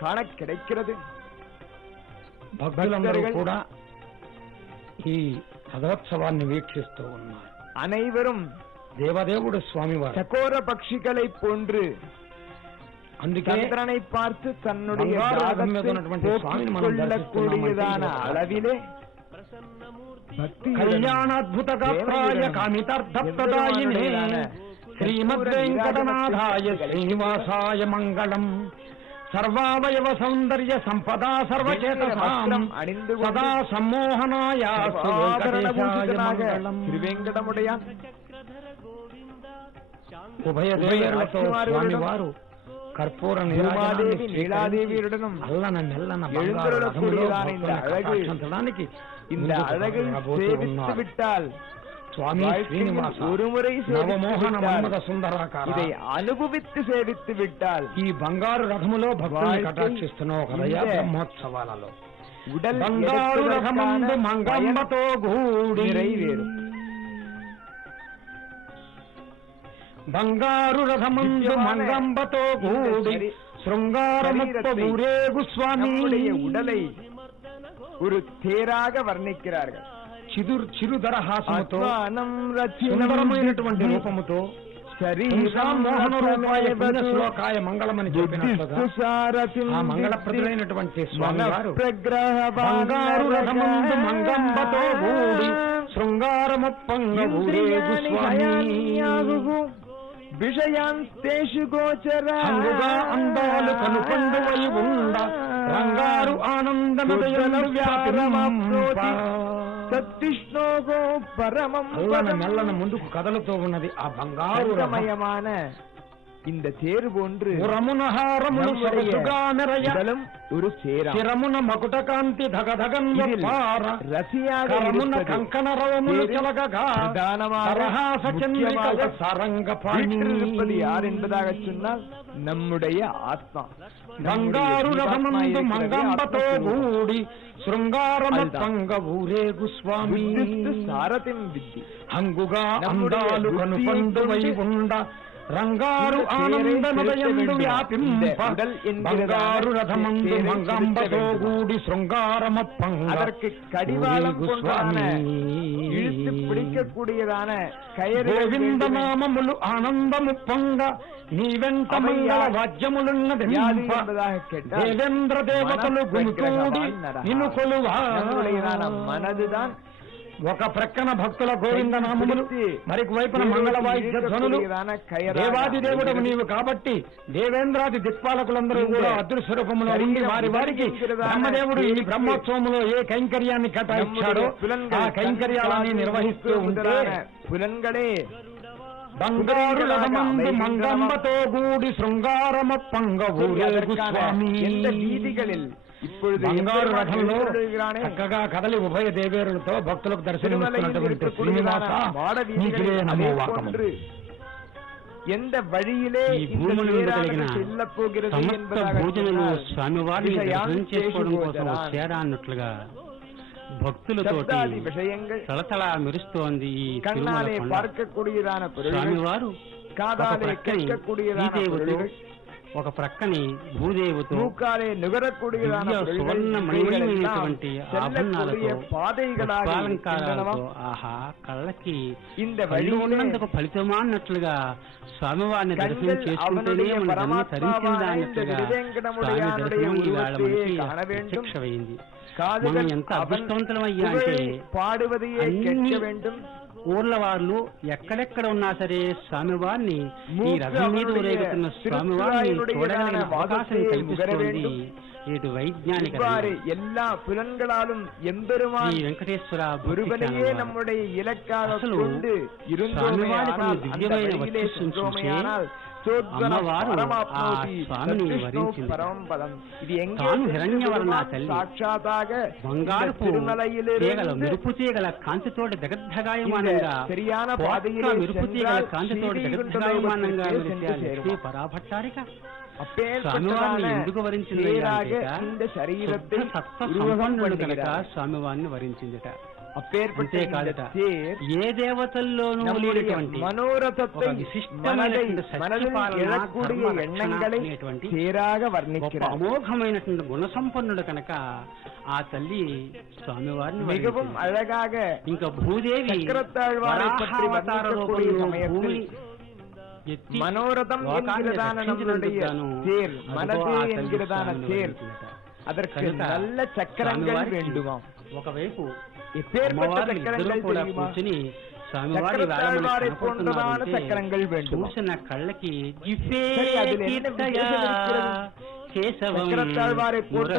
కాణ கிடைக்கிறது. భక్తులందరూ కూడా ఈ రథోత్సవాన్ని వీక్షిస్తూ ఉన్నారు. அனைவரும் దేవదేవుడు స్వామివారు சகோர பட்சிகளை போன்று అందుకే చంద్రனை பார்த்து தன்னுடைய కొల్లకూడియదాన அளவிலே కళ్యాణాద్భుత గాత్రాయ కామితార్థప్రదాయినే శ్రీమద్ వెంకటనాథాయ శ్రీనివాసాయ మంగళం. సర్వావయవ సౌందర్య సంపదా సర్వచేతసాం సదా సమ్మోహనాయ శ్రీవేంకటముడయాన్. ఉభయ దేవతలతో స్వామివారు కర్పూర నీలాదేవియుడனும் అల్లన మెల్లన அழகு இந்த அழகை சேவித்து விட்டால் స్వామి శ్రీనివాస ஒருமுறை నవమోహన మన్మథ సుందరాకార இதை அனுபவித்து சேவித்து விட்டால் ఈ బంగారు రథములో భక్తుల్ని కటాక్షిస్తున్నావు కదయ్యా బ్రహ్మోత్సవాలలో. బంగారు రథమందు మంగమ్మతో గూడి நிறைவேறு. బంగారు రథమందు మంగంబతో కూడి శృంగారముప్ప ఊరేగు స్వామి. ఉడలై ஒரு தேராக வர்ணிக்கிறார்கள். చిరుదరహాసముతో సుందరమైనటువంటి రూపముతో మోహన రూపాయ శ్లోకాయ మంగళమని చెప్పినట్లుగా ఆ మంగళప్రదులైనటువంటి స్వామివారు బంగారు రథమందు మంగంబతో కూడి శృంగారముప్పంగ ఊరేగు స్వామి. విషయాంతేషు గోచరంగా అందాలు కనుపండువై ఉండ రంగారు ఆనందమదయలు వ్యాపింప సత్కృష్ణోగో పరమం మెల్లన ముందుకు కదలుతూ ఉన్నది ఆ బంగారు రమయమాన இந்த தேர் போன்று రమునహారములు సరసుగా నిరయలం ஒரு சேரா చిరమున మకుట కాంతి ధగధగన్ రసియాగ రమున కంకణ రవములు చలగగా సరహాస చంద్రిక సరంగపాణి இருப்பது யார் என்பதாக சொன்னால் நம்முடைய ஆத்மா. బంగారు రథమందు మంగంబతో కూడి శృంగారమత్తంగ ఊరేగు స్వామి. సారథ్యం విద్ది హంగుగా అందాలు కనుపండువై ఉండ రంగారు ఆనందమదయందు వ్యాపింప బంగారు రథమందు మంగంబతో కూడి శృంగారమప్పంగ அதற்கு கடிவாளம் స్వామి. இழுத்து பிடிக்கக்கூடியதான గోవింద నామములు ఆనందముప్పంగ నీ వెంట మంగళ వాద్యములున్నది దేవేంద్ర దేవతలు గుమికూడి నిన్ను కొలువా. మనదుదాన్ ఒక ప్రక్కన భక్తుల గోవింద నామములు మరికి వైపున మంగళ వాయిద్య ధ్వనులు. దేవాది దేవుడు నీవు కాబట్టి దేవేంద్రాది దిక్పాలకులందరూ కూడా అదృశ్య రూపంలో ఉండి వారి వారికి బ్రహ్మదేవుడు ఈ బ్రహ్మోత్సవంలో ఏ కైంకర్యాన్ని కేటాయించాడో ఆ కైంకర్యాలని నిర్వహిస్తూ ఉంటే పులంగడే బంగారు రథమందు మంగంబతో కూడి శృంగారమప్పంగ ఊరేగు స్వామి. వీధిகளில் బంగారు రథంలో చక్కగా కదలి ఉభయ దేవేరులతో భక్తులకు దర్శనమిస్తున్నటువంటి శ్రీనివాస నీకే నమో వాకము. ఎంత వழியிலே ఈ భూముల మీద కలిగిన సమస్త భోజనులు స్వామివారిని దర్శనం చేసుకోవడం కోసం వచ్చారా అన్నట్లుగా భక్తులతోటి తలతల మెరుస్తోంది ఈ స్వామివారు. ఒక ప్రక్కని భూదేవతో సువర్ణమయమైనటువంటి ఆభరణాలతో పుష్పాలంకారాలతో ఆహా కళ్ళకి కళ్ళు ఉన్నందుకు ఫలితమా అన్నట్లుగా స్వామివారిని దర్శనం చేసుకుంటేనే మన జన్మ తరించిందా అన్నట్లుగా స్వామి దర్శనం ఈవేళ మనకి ప్రత్యక్షమైంది. మనం ఎంత అదృష్టవంతులమయ్యా అంటే ఊర్ల వాళ్ళు ఎక్కడెక్కడ ఉన్నా సరే స్వామివారిని ఈ రథం మీద ఊరేగుతున్న స్వామివారిని చూడగలిగిన అవకాశం కల్పిస్తుంది ఇటు వైజ్ఞానిక எல்லா புலன்களாலும் எம்பெருமான் శ్రీ వెంకటేశ్వర అసలు స్వామివారి దివ్యమైన వర్చస్సును చూసే అమ్మవారు ఆ స్వామిని వరించింది. తాను హిరణ్యవర్ణ తల్లి బంగారపు తీగల మెరుపు తీగల కాంతితోటి జగద్ధగాయమానంగా మెరుపు తీగల కాంతితోటి జగద్ధగాయమానంగా శ్రీ పరాభట్టారిక స్వామివారిని ఎందుకు వరించింది? సత్వ సంపన్నుడు కనుక స్వామివారిని వరించిందిట. அப்பேற்பட்ட అంతేకాదట இந்த தேர் ఏ దేవతల్లోనూ நம்முடைய లేనటువంటి మనోరథத்தை ఒక విశిష్టమైనటువంటి మనదిல் సత్యపాలన, ఎழக்கூடிய ధర్మ రక్షణ ఎண்ணங்களை అనేటువంటి తేరాగా గొప్ప వర్ణించారు. అమోఘమైనటువంటి గుణ సంపన్నుడు కనుక ఆ తల్లి స్వామివారిని மிகவும் వర్ణించింది. అழகாக ఇంకా భూదేవి చక్రతాళ్వాரை పற்றி వరాహావతార వర్ణించக்கூடிய రూపంలో సమయத்தில் భూమిని ఎత్తి మనోరథం లోకాన్ని என்கிறதான நம்முடைய రక్షించినందుకు தேர் అదిగో మనదే ఆ తల్లి என்கிறதான స్వామిని தேர் వర్ణించిందట. அதற்கு కనుక நல்ல చక్రంగా స్వామివారికి వేండుమాం. ఒకవైపు எப்பேற்பட்ட అమ్మవారు ఇద్దరు చక్రంగా కూడా தெரியுமா? కూర్చుని స్వామివారి చక్రతాళ్వాரை పోன்றதான చక్రంகள் வேண்டும். చూసిన కళ్ళకి జిఫే సరే, అదిలో என்ன కీర్తయ విశేషం இருக்கிறது? కేశవం చక్రతాళ్వాரை పోன்ற